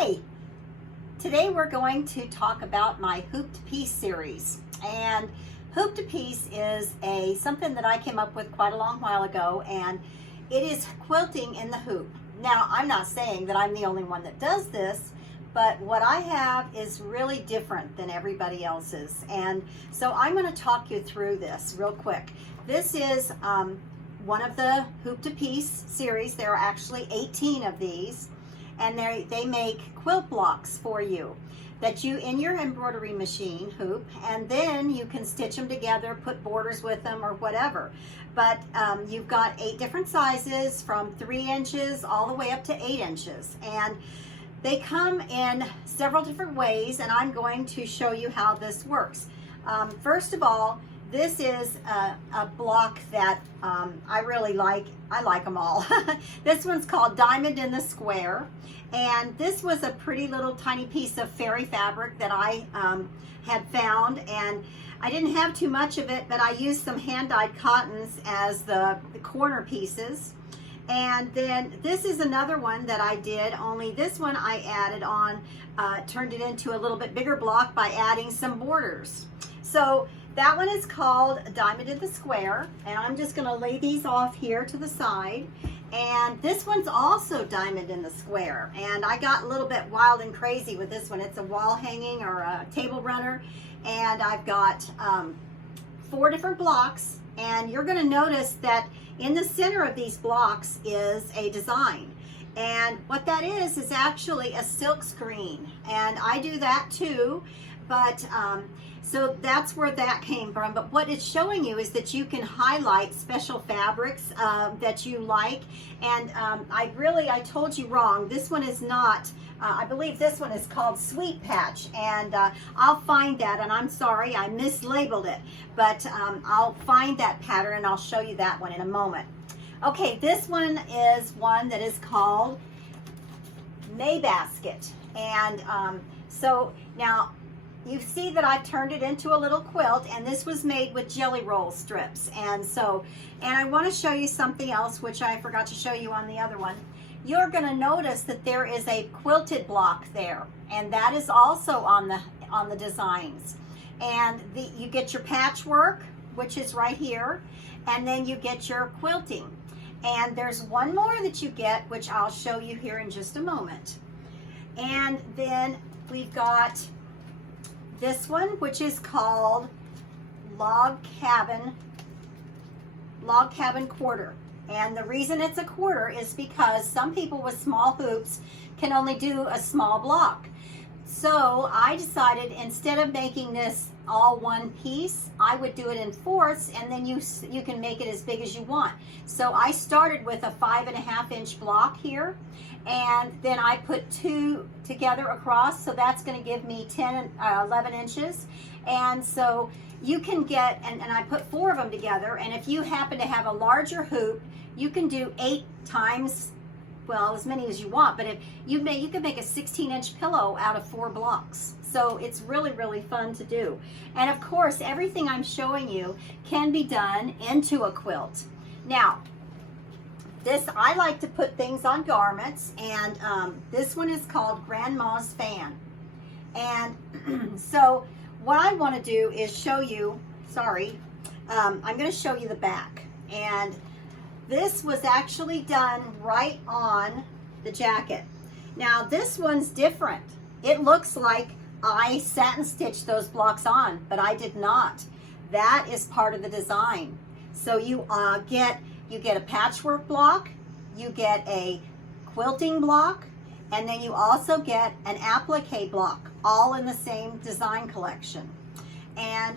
Hi! Today we're going to talk about my Hooped Piece series. And Hooped Piece is something that I came up with quite a long while ago, and it is quilting in the hoop. Now, I'm not saying that I'm the only one that does this, but what I have is really different than everybody else's. And so I'm going to talk you through this real quick. This is one of the Hooped Piece series. There are actually 18 of these. And they make quilt blocks for you that you in your embroidery machine hoop, and then you can stitch them together, put borders with them or whatever. But you've got 8 different sizes from 3 inches all the way up to 8 inches, and they come in several different ways, and I'm going to show you how this works. First of all, this is a block that I really like. I like them all. This one's called Diamond in the Square, and this was a pretty little tiny piece of fairy fabric that I had found, and I didn't have too much of it, but I used some hand-dyed cottons as the corner pieces. And then this is another one that I did, only this one I added on, turned it into a little bit bigger block by adding some borders. So that one is called Diamond in the Square, and I'm just going to lay these off here to the side. And this one's also Diamond in the Square, and I got a little bit wild and crazy with this one. It's a wall hanging or a table runner, and I've got 4 different blocks, and you're going to notice that in the center of these blocks is a design. And what that is actually a silk screen, and I do that too. But so that's where that came from. But what it's showing you is that you can highlight special fabrics that you like. And I told you wrong. This one is not, I believe this one is called Sweet Patch. And I'll find that, and I'm sorry, I mislabeled it. But I'll find that pattern and I'll show you that one in a moment. Okay, this one is one that is called May Basket. And so now, you see that I've turned it into a little quilt, and this was made with jelly roll strips. And I want to show you something else, which I forgot to show you on the other one. You're going to notice that there is a quilted block there, and that is also on the designs. And you get your patchwork, which is right here, and then you get your quilting. And there's one more that you get, which I'll show you here in just a moment. And then we've got this one, which is called Log Cabin Quarter. And the reason it's a quarter is because some people with small hoops can only do a small block. So I decided, instead of making this all one piece, I would do it in fourths, and then you can make it as big as you want. So I started with a 5.5 inch block here, and then I put 2 together across, so that's going to give me 11 inches. And so you can get, and I put 4 of them together, and if you happen to have a larger hoop, you can do 8 times, well, as many as you want, but if you can make a 16-inch pillow out of 4 blocks. So it's really, really fun to do. And of course, everything I'm showing you can be done into a quilt. Now, I like to put things on garments, and this one is called Grandma's Fan. And so what I want to do is show you, I'm going to show you the back. And this was actually done right on the jacket. Now this one's different. It looks like I satin stitched those blocks on, but I did not. That is part of the design. So you get a patchwork block, you get a quilting block, and then you also get an applique block, all in the same design collection. And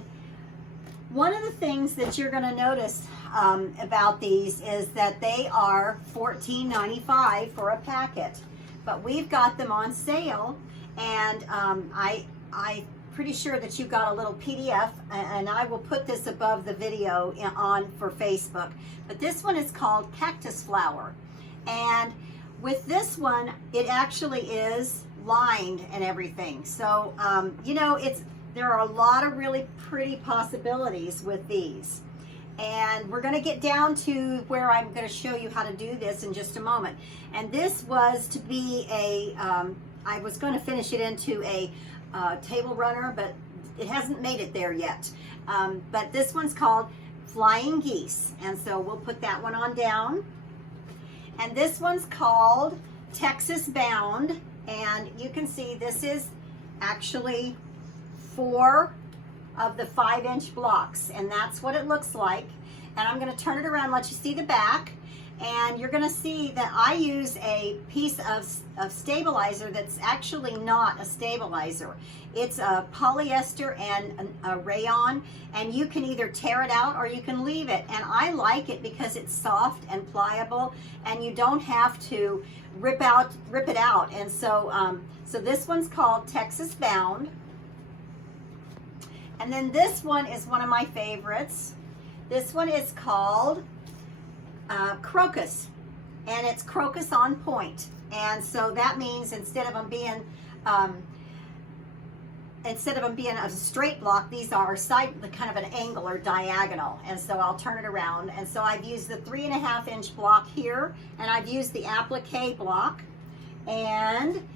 one of the things that you're going to notice about these is that they are $14.95 for a packet, but we've got them on sale, and I'm pretty sure that you got a little PDF, and I will put this above the video for Facebook. But this one is called Cactus Flower, and with this one, it actually is lined and everything. So you know, there are a lot of really pretty possibilities with these. And we're going to get down to where I'm going to show you how to do this in just a moment. And this was to be a I was going to finish it into a table runner, but it hasn't made it there yet. But this one's called Flying Geese, and so we'll put that one on down. And this one's called Texas Bound, and you can see this is actually 4 of the 5-inch blocks, and that's what it looks like. And I'm going to turn it around, let you see the back, and you're going to see that I use a piece of stabilizer that's actually not a stabilizer. It's a polyester and a rayon, and you can either tear it out or you can leave it. And I like it because it's soft and pliable, and you don't have to rip it out. And so, so this one's called Texas Bound. And then this one is one of my favorites. This one is called Crocus, and it's Crocus on point. And so that means instead of them being a straight block, these are kind of an angle or diagonal. And so I'll turn it around. And so I've used the 3.5-inch block here, and I've used the applique block. And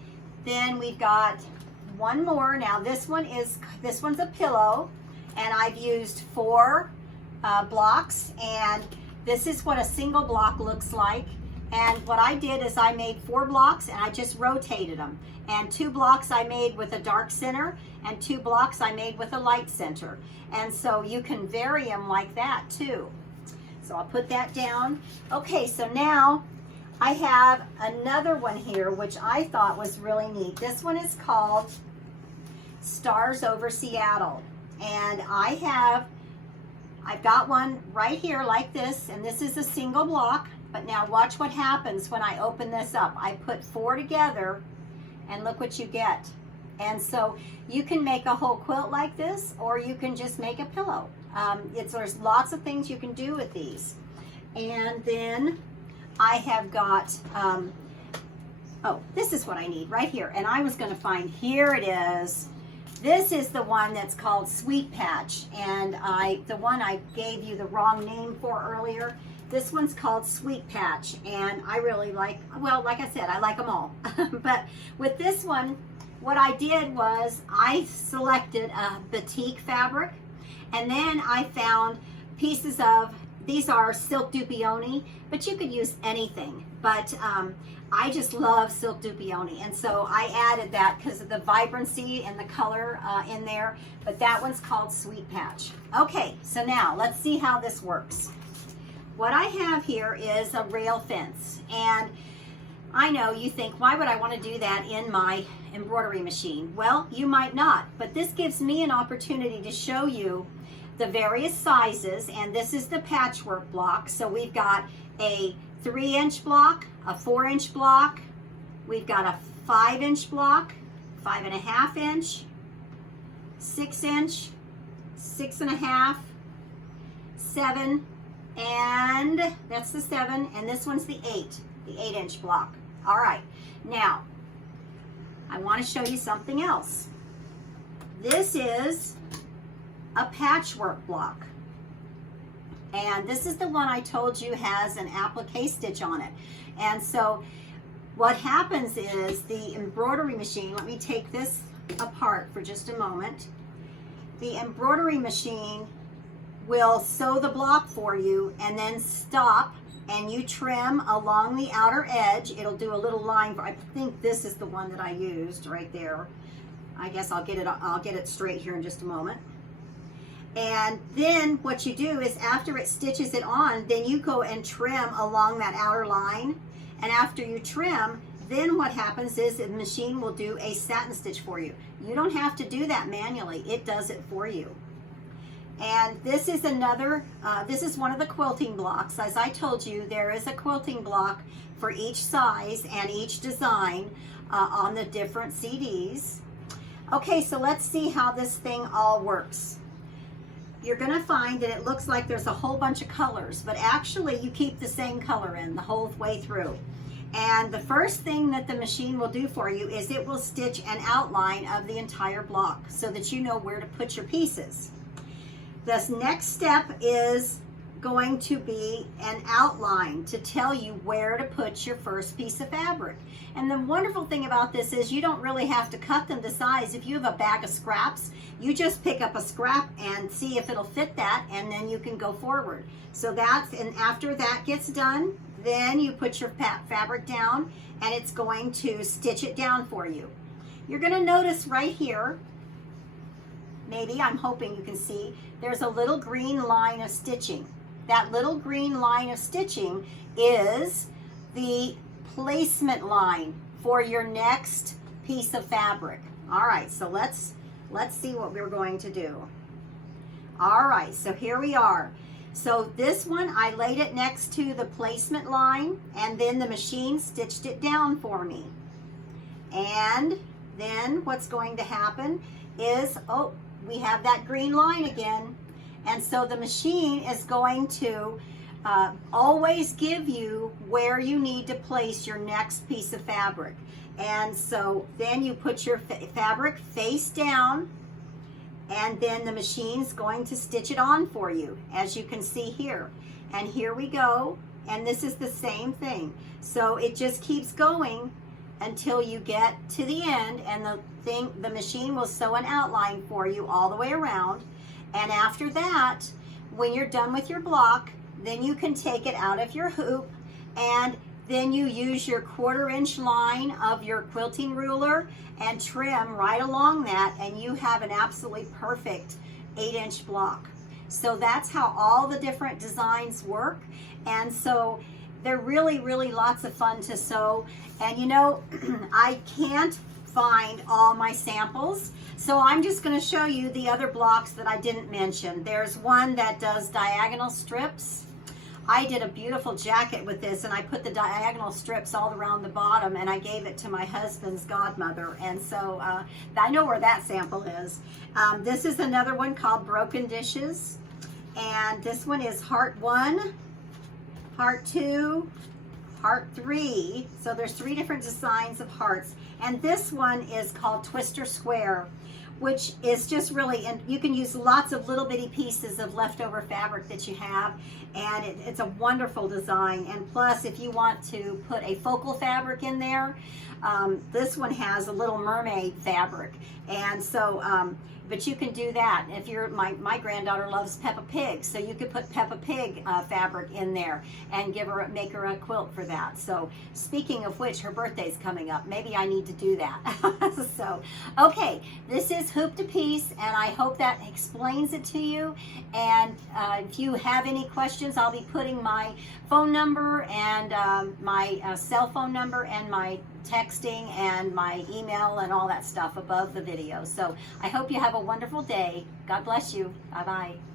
then we've got one more. Now this one's a pillow, and I've used 4 blocks, and this is what a single block looks like. And what I did is I made 4 blocks and I just rotated them. And 2 blocks I made with a dark center, and 2 blocks I made with a light center. And so you can vary them like that too. So I'll put that down. Okay, so now I have another one here which I thought was really neat. This one is called Stars Over Seattle. And I've got one right here like this, and this is a single block. But now watch what happens when I open this up. I put 4 together, and look what you get. And so you can make a whole quilt like this, or you can just make a pillow. There's lots of things you can do with these. And then I have got, oh, this is what I need right here. And I was going to find, here it is. This is the one that's called Sweet Patch, and the one I gave you the wrong name for earlier. This one's called Sweet Patch, and I really like, well, like I said, I like them all. But with this one, what I did was I selected a batik fabric, and then I found pieces of, these are silk dupioni, but you could use anything. But I just love silk dupioni, and so I added that because of the vibrancy and the color in there. But that one's called Sweet Patch. Okay, so now let's see how this works. What I have here is a rail fence, and I know you think, why would I want to do that in my embroidery machine? Well, you might not, but this gives me an opportunity to show you the various sizes, and this is the patchwork block. So we've got a 3-inch block, a 4-inch block, we've got a 5-inch block, 5.5-inch, 6-inch, 6.5, 7, and that's the 7, and this one's the 8-inch block. All right, now I want to show you something else. This is a patchwork block, and this is the one I told you has an applique stitch on it. And so what happens is the embroidery machine, let me take this apart for just a moment. The embroidery machine will sew the block for you and then stop, and you trim along the outer edge. It'll do a little line. I think this is the one that I used right there. I guess I'll get it straight here in just a moment. And then what you do is after it stitches it on, then you go and trim along that outer line. And after you trim, then what happens is the machine will do a satin stitch for you. You don't have to do that manually. It does it for you. And this is another, this is one of the quilting blocks. As I told you, there is a quilting block for each size and each design on the different CDs. Okay, so let's see how this thing all works. You're going to find that it looks like there's a whole bunch of colors, but actually you keep the same color in the whole way through. And the first thing that the machine will do for you is it will stitch an outline of the entire block so that you know where to put your pieces. This next step is going to be an outline to tell you where to put your first piece of fabric. And the wonderful thing about this is you don't really have to cut them to size. If you have a bag of scraps, you just pick up a scrap and see if it'll fit that, and then you can go forward. So that's, and after that gets done, then you put your fabric down and it's going to stitch it down for you. You're going to notice right here, maybe, I'm hoping you can see, there's a little green line of stitching. That little green line of stitching is the placement line for your next piece of fabric. All right, so let's see what we're going to do. All right, so here we are. So this one, I laid it next to the placement line, and then the machine stitched it down for me. And then what's going to happen is, oh, we have that green line again. And so the machine is going to always give you where you need to place your next piece of fabric. And so then you put your fabric face down, and then the machine's going to stitch it on for you, as you can see here. And here we go, and this is the same thing. So it just keeps going until you get to the end, and the machine will sew an outline for you all the way around. And after that, when you're done with your block, then you can take it out of your hoop, and then you use your 1/4 inch line of your quilting ruler and trim right along that, and you have an absolutely perfect 8-inch block. So that's how all the different designs work. And so they're really, really lots of fun to sew. And you know, I can't find all my samples, so I'm just going to show you the other blocks that I didn't mention. There's one that does diagonal strips. I did a beautiful jacket with this, and I put the diagonal strips all around the bottom, and I gave it to my husband's godmother, and so I know where that sample is. This is another one called Broken Dishes, and this one is Heart 1, Heart 2, Heart 3. So there's 3 different designs of hearts, and this one is called Twister Square, which is just really, and you can use lots of little bitty pieces of leftover fabric that you have, and it's a wonderful design. And plus, if you want to put a focal fabric in there, this one has a little mermaid fabric, and so but you can do that. If you're, my granddaughter loves Peppa Pig, so you could put Peppa Pig fabric in there and make her a quilt for that. So speaking of which, her birthday's coming up. Maybe I need to do that. So, okay, this is Hoop to Piece, and I hope that explains it to you. And if you have any questions, I'll be putting my phone number and my cell phone number and my texting and my email and all that stuff above the video. So I hope you have a wonderful day. God bless you. Bye-bye.